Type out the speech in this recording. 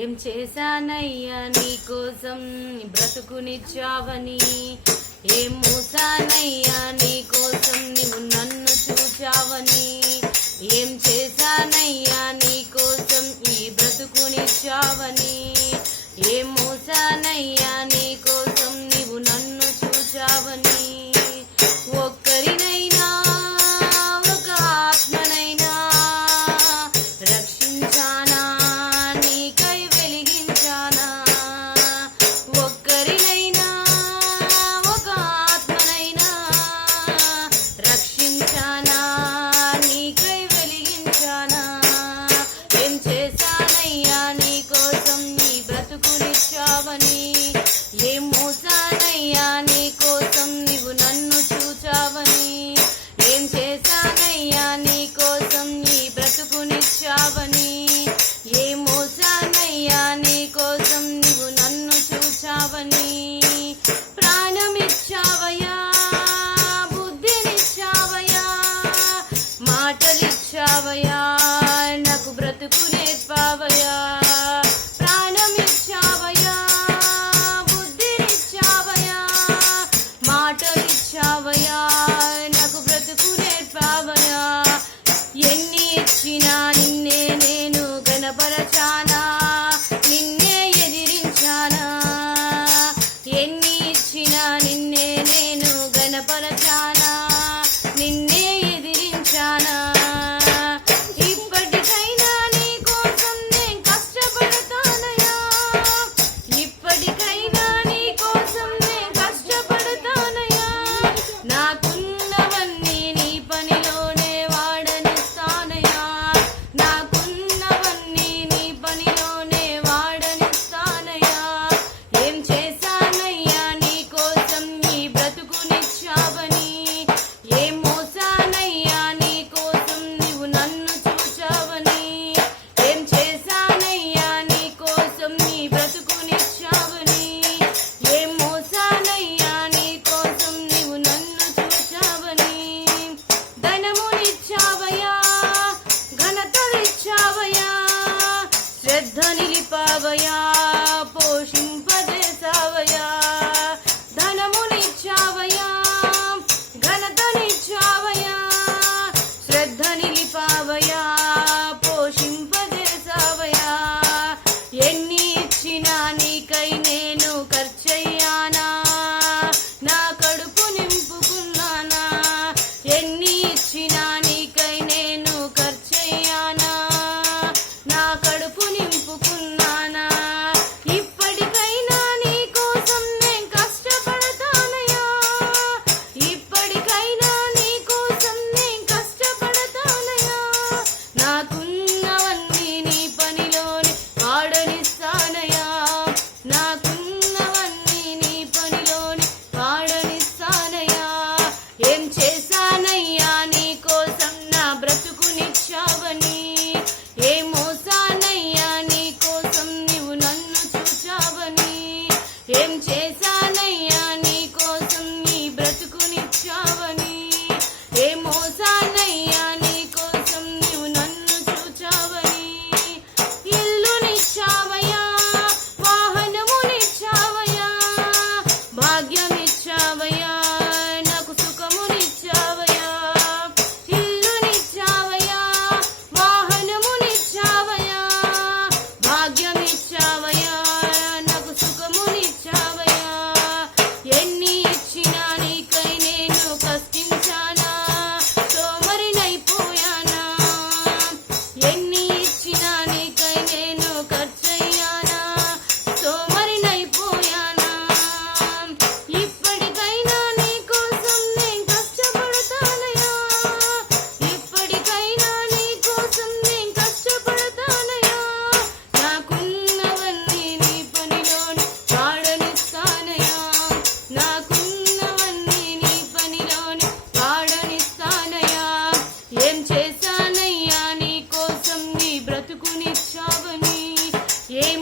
ఏం చేశానయ్యా నీకోసం బ్రతుకునిచ్చావని, ఏం మూసానయ్యా నీకోసం నువ్వు నన్ను చూచావని, ఏం చేశానయ్యా నీకోసం ఈ బ్రతుకునిచ్చావని, ఏం మూసానయ్యా నీకోసం నువ్వు నన్ను చూచావని. ఒక్కరినైనా ఒక ఆత్మనైనా రక్షించానా, నీకై వెలిగించానా. ఒక్కరినైనా ఒక ఆత్మనైనా రక్షించానా, నీకై వెలిగించానా. ఏం చేశానయ్యా నీకోసం నీ బ్రతుకునిచ్చావని, ఏం మోసానయ్యా నీకోసం నువ్వు నన్ను చూచావని, ఏం చేశానయ్యా నీకోసం నీ బ్రతుకునిచ్చావని, ఏం మోసానయ్యా నీకోసం నువ్వు నన్ను చూచావని. ప్రాణమిచ్చావయ్యా, బుద్ధినిచ్చావయ్యా, మాటలిచ్చావయ్యా, నాకు బ్రతుకు నేర్పావయ్యా. ప్రాణమిచ్చావయ్యా, బుద్ధినిచ్చావయ్యా, మాటలిచ్చావయ్యా, నాకు బ్రతుకు నేర్పావయ్యా. ఎన్ని ఇచ్చినా నిన్నే నేను గణపరచానా, నిన్నే ఎదిరించానా. ఎన్ని ఇచ్చినా నిన్నే నేను గణపరచానా, నిన్నే ఎదిరించానా. ఇప్పటికైనా నీ కోసం నేను కష్టపడతానయ్యా, ఇప్పటికైనా నీ కోసం నేను కష్టపడతానయ్యా. నాకున్నవన్నీ నీ పనిలోనే వాడనిస్తానయ్యా, నాకున్నవన్నీ నీ పనిలోనే వాడనిస్తానయ్యా. ఏం చేశానయ్యా నీకోసం నీ బ్రతుకునిచ్చావని, ఏం మోసానయ్యా నీకోసం నువ్వు నన్ను చూచావని, ఏం చేశానయ్యా నీకోసం నీ బ్రతుకునిచ్చావని, ఏం మోసానయ్యా నీకోసం నువ్వు నన్ను చూచావని. ధనమునిచ్చావయ్యా, ఘనతనిచ్చావయ్యా, శ్రద్ధ నిలిపావయ్యా, పోషింపజేసావయ్యా. ధనమునిచ్చావయ్యా, ఘనతనిచ్చావయ్యా, శ్రద్ధ నిలిపావయ్యా, పోషింపజేసావయ్యా. ఎన్ని ఇచ్చినా నీకై నేను ఖర్చయ్యానా, నా కడుపు నింపుకున్నానా. ఎన్ని ఇచ్చినా నీకై నేను ఖర్చయ్యానా, నా కడుపు నింపుకున్నానా. ఇప్పటికైనా నీ కోసం నేను కష్టపడతానయ్యా, ఇప్పటికైనా నీ కోసం నేను కష్టపడతానయ్యా. నాకున్నవన్నీ నీ పనిలోనే వాడనిస్తానయ్యా, నాకున్నవన్నీ నీ పనిలోనే వాడనిస్తానయ్యా. ఏం చేశానయ్యా నీకోసం నా బ్రతుకునిచ్చావని, ఏం మోసానయ్యా నీకోసం నువ్వు నన్ను చూచావని, ఏం చేశానయ్యా నీకోసం నీ బ్రతుకునిచ్చావని, ఏం మోసానయ్యా నీకోసం నువ్వు నన్ను చూచావని. ఇల్లునిచ్చావయ్యా, వాహనమునిచ్చావయ్యా, భాగ్యమిచ్చావయ్యా, నాకు సుఖమునిచ్చావయ్యా. ఇల్లునిచ్చావయ్యా, వాహనమునిచ్చావయ్యా, భాగ్యమిచ్చావయ్యా, నాకు సుఖమునిచ్చావయ్యా. ఎన్ని ఇచ్చినా నీకై నేను కష్టించానా, సోమరినైపోయానా. ఎన్ని ఇచ్చినా నీకై నేను ఖర్చయ్యానా, సోమరినైపోయానా. ఇప్పటికైనా నీకోసం నేను కష్టపడతానయ్యా, ఇప్పటికైనా నీకోసం నేను కష్టపడతానయ్యా. నాకున్నవన్నీ నీ పనిలోనే వాడనిస్తానయ్యా, నాకున్నవన్నీ నీ పనిలోనే వాడనిస్తానయ్యా. ఏం చేశానయ్యా నీకోసం నీ బ్రతుకునిచ్చావని, ఏం